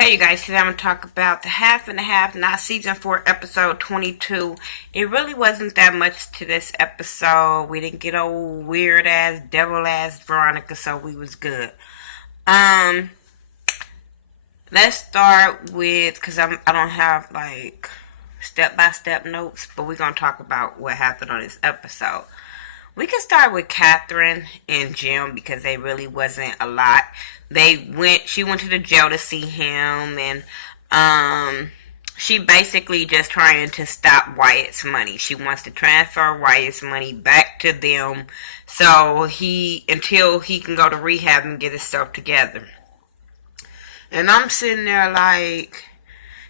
Hey you guys, today I'm going to talk about The Half and a Half, not season 4, episode 22. It really wasn't that much to this episode. We didn't get old weird ass, devil ass Veronica, so we was good. Um, let's start with, because I don't have like step-by-step notes, but we're going to talk about what happened on this episode. We can start with Catherine and Jim because they really wasn't a lot. She went to the jail to see him, and she basically just trying to stop Wyatt's money. She wants to transfer Wyatt's money back to them, so until he can go to rehab and get himself together. And I'm sitting there like,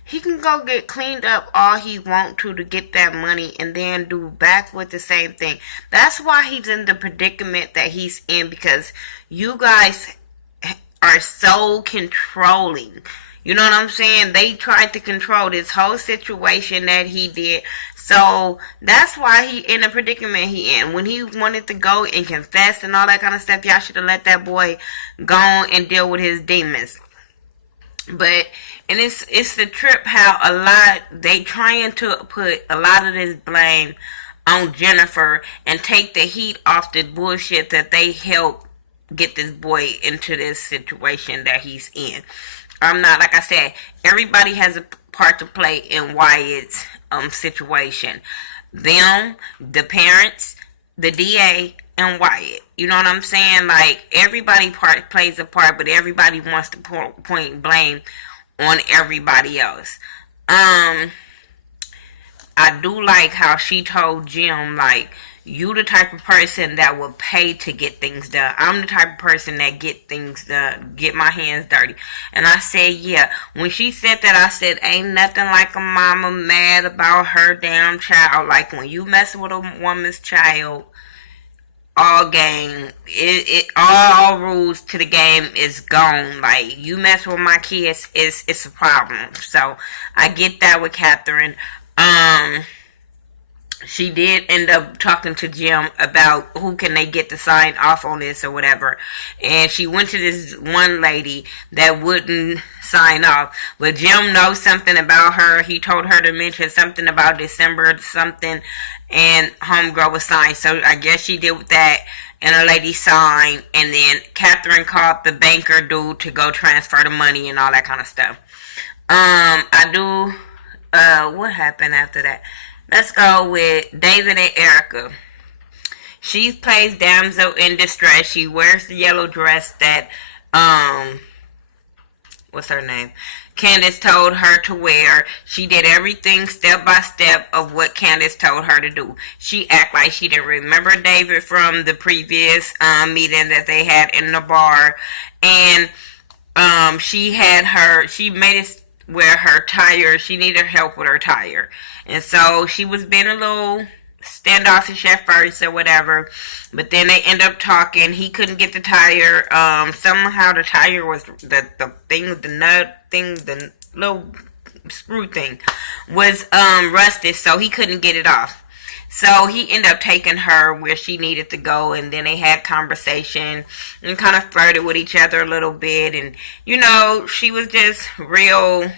he can go get cleaned up all he want to get that money and then do back with the same thing. That's why he's in the predicament that he's in, because you guys are so controlling. You know what I'm saying? They tried to control this whole situation that he did. So that's why he in the predicament he in. When he wanted to go and confess and all that kind of stuff, y'all should have let that boy go on and deal with his demons. But it's the trip how they trying to put a lot of this blame on Jennifer and take the heat off the bullshit that they helped get this boy into this situation that he's in. I'm not, like I said, everybody has a part to play in Wyatt's situation. Them, the parents, the DA, and Wyatt. You know what I'm saying? Like, everybody plays a part, but everybody wants to point blame on everybody else. I do like how she told Jim, like, you the type of person that will pay to get things done. I'm the type of person that get things done, get my hands dirty. And I said, yeah. When she said that, I said, ain't nothing like a mama mad about her damn child. Like, when you mess with a woman's child, all game, all rules to the game is gone. Like, you mess with my kids, it's a problem. So I get that with Catherine. She did end up talking to Jim about who can they get to sign off on this or whatever. And she went to this one lady that wouldn't sign off. But Jim knows something about her. He told her to mention something about December or something. And homegirl was signed. So I guess she did with that. And a lady signed. And then Catherine called the banker dude to go transfer the money and all that kind of stuff. What happened after that? Let's go with David and Erica. She plays damsel in distress. She wears the yellow dress that, what's her name? Candace told her to wear. She did everything step by step of what Candace told her to do. She act like she didn't remember David from the previous meeting that they had in the bar. And she made it where her tire, she needed help with her tire. And so she was being a little standoffish at first or whatever. But then they end up talking. He couldn't get the tire. Somehow the tire was the little screw thing was rusted, so he couldn't get it off. So he ended up taking her where she needed to go, and then they had conversation and kind of flirted with each other a little bit. And, you know, she was just real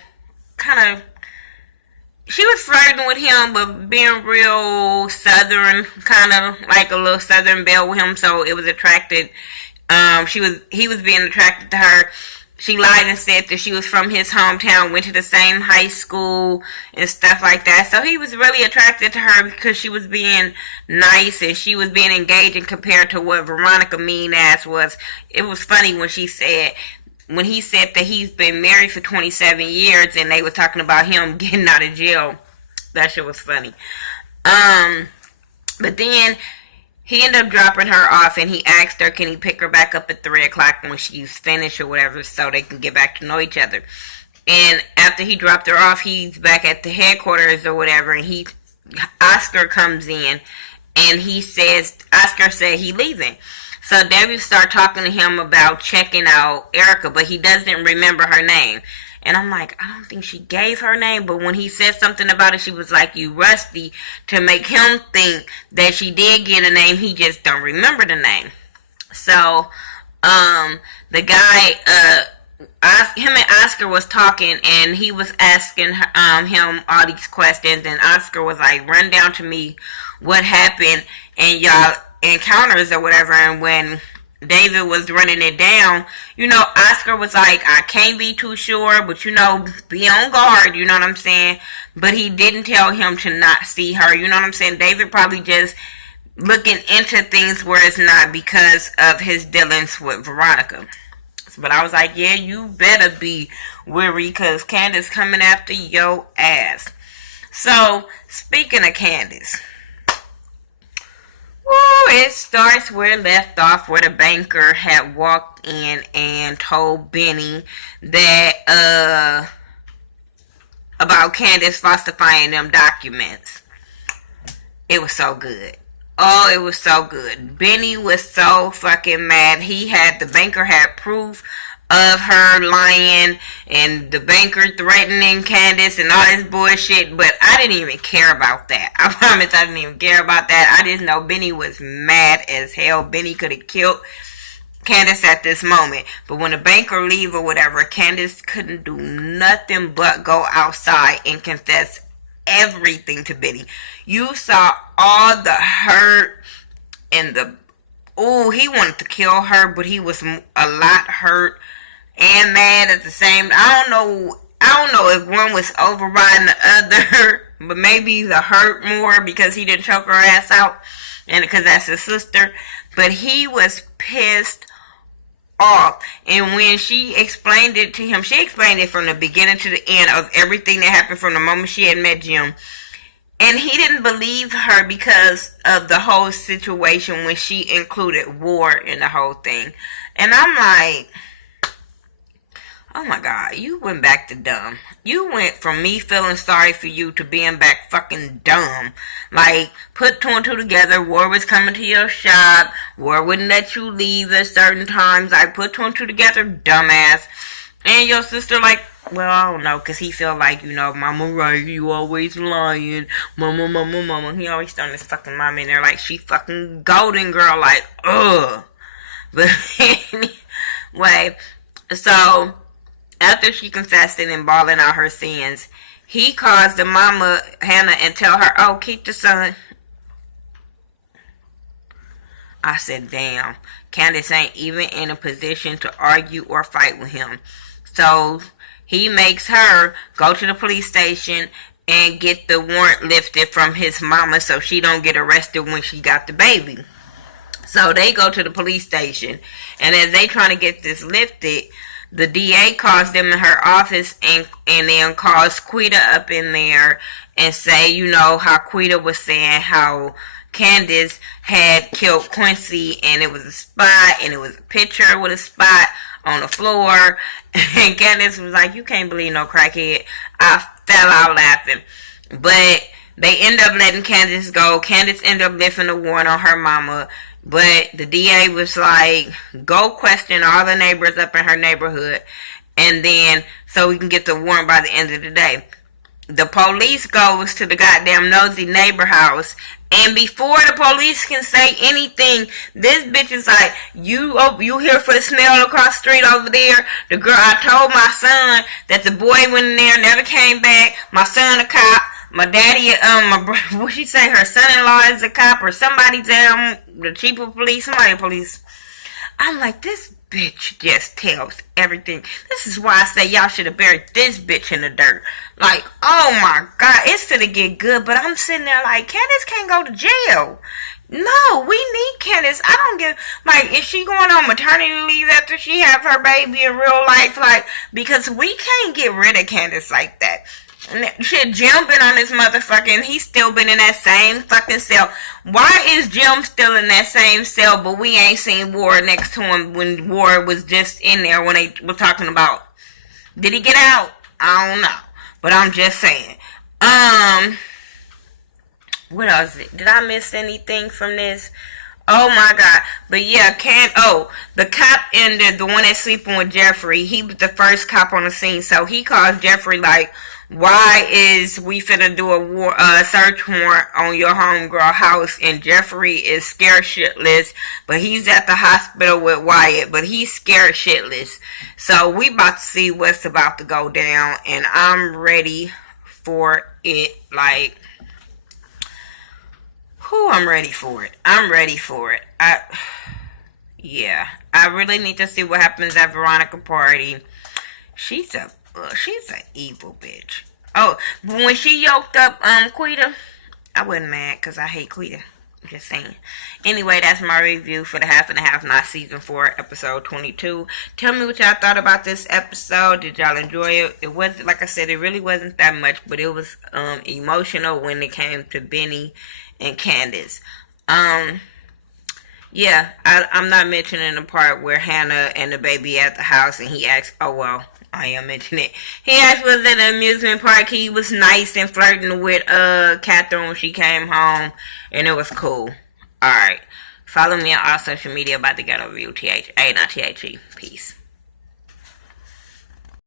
she was flirting with him, but being real southern, kind of like a little southern belle with him, so it was attracted. He was being attracted to her. She lied and said that she was from his hometown, went to the same high school and stuff like that. So he was really attracted to her because she was being nice and she was being engaging compared to what Veronica mean ass was. It was funny when he said that he's been married for 27 years and they were talking about him getting out of jail. That shit was funny. But then he ended up dropping her off, and he asked her, can he pick her back up at 3 o'clock when she's finished or whatever, so they can get back to know each other. And after he dropped her off, he's back at the headquarters or whatever, and Oscar comes in, and Oscar said he leaving. So Debbie started talking to him about checking out Erica, but he doesn't remember her name. And I'm like, I don't think she gave her name. But when he said something about it, she was like, you rusty, to make him think that she did get a name. He just don't remember the name. So, the guy, him and Oscar was talking, and he was asking him all these questions, and Oscar was like, run down to me what happened in y'all encounters or whatever. And when David was running it down, Oscar was like, I can't be too sure, but be on guard, you know what I'm saying? But he didn't tell him to not see her, you know what I'm saying? David probably just looking into things where it's not because of his dealings with Veronica. But I was like, yeah, you better be wary, because Candace coming after your ass. So, speaking of Candace, it starts where it left off, where the banker had walked in and told Benny that, about Candace falsifying them documents. It was so good. Oh, it was so good. Benny was so fucking mad. The banker had proof of her lying, and the banker threatening Candace and all this bullshit, but I didn't even care about that. I promise I didn't even care about that. I just know Benny was mad as hell. Benny could have killed Candace at this moment. But when the banker leave or whatever, Candace couldn't do nothing but go outside and confess everything to Benny. You saw all the hurt and he wanted to kill her, but he was a lot hurt and mad at the same. I don't know if one was overriding the other, but maybe the hurt more because he didn't choke her ass out, and because that's his sister. But he was pissed off. And when she explained it to him, she explained it from the beginning to the end of everything that happened from the moment she had met Jim. And he didn't believe her because of the whole situation when she included war in the whole thing. And I'm like, oh my God, you went back to dumb. You went from me feeling sorry for you to being back fucking dumb. Like, put two and two together. War was coming to your shop. War wouldn't let you leave at certain times. I put two and two together, dumbass. And your sister like, well, I don't know, because he feel like, Mama right, you always lying. Mama. He always throwing his fucking mom in there like she fucking golden girl, like, ugh. But anyway, so after she confessed it and bawling out her sins, he calls the mama, Hannah, and tell her, oh, keep the son. I said, damn, Candace ain't even in a position to argue or fight with him. So he makes her go to the police station and get the warrant lifted from his mama so she don't get arrested when she got the baby. So they go to the police station, and as they trying to get this lifted, the DA calls them in her office and then calls Quita up in there and say, how Quita was saying how Candace had killed Quincy, and it was a spot, and it was a picture with a spot on the floor. And Candace was like, you can't believe no crackhead. I fell out laughing. But they end up letting Candace go. Candace ended up lifting the warrant on her mama. But the DA was like, go question all the neighbors up in her neighborhood, and then so we can get the warrant by the end of the day. The police goes to the goddamn nosy neighbor house, and before the police can say anything, this bitch is like, you here for the smell across the street over there? The girl, I told my son that the boy went in there, never came back. My son a cop. My daddy, what she say, her son-in-law is a cop, or somebody the chief of police, somebody police. I'm like, this bitch just tells everything. This is why I say y'all should have buried this bitch in the dirt. Like, oh my God, it's gonna get good, but I'm sitting there like, Candace can't go to jail. No, we need Candace. I don't give, like, is she going on maternity leave after she have her baby in real life? Like, because we can't get rid of Candace like that. Shit, Jim been on this motherfucking, he's still been in that same fucking cell. Why is Jim still in that same cell, but we ain't seen Ward next to him when Ward was just in there when they were talking about, did he get out? I don't know. But I'm just saying. What else? Did I miss anything from this? Oh my god. But yeah, the cop ended, the one that's sleeping with Jeffrey, he was the first cop on the scene. So he calls Jeffrey like, why is we finna do a search warrant on your homegirl house? And Jeffrey is scared shitless, but he's at the hospital with Wyatt, but he's scared shitless. So we about to see what's about to go down, and I'm ready for it. Like, I'm ready for it. I'm ready for it. Yeah, I really need to see what happens at Veronica party. She's a evil bitch. Oh, but when she yoked up Quita, I wasn't mad because I hate Quita. I'm just saying. Anyway, that's my review for the Half and a Half, not season 4, episode 22. Tell me what y'all thought about this episode. Did y'all enjoy it? It wasn't, like I said, it really wasn't that much, but it was emotional when it came to Benny and Candace. Yeah, I'm not mentioning the part where Hannah and the baby at the house and he asked, oh well, I am mentioning it. He asked was at an amusement park. He was nice and flirting with Catherine when she came home, and it was cool. Alright. Follow me on all social media about Thaghettoview, THA, not THE. Peace.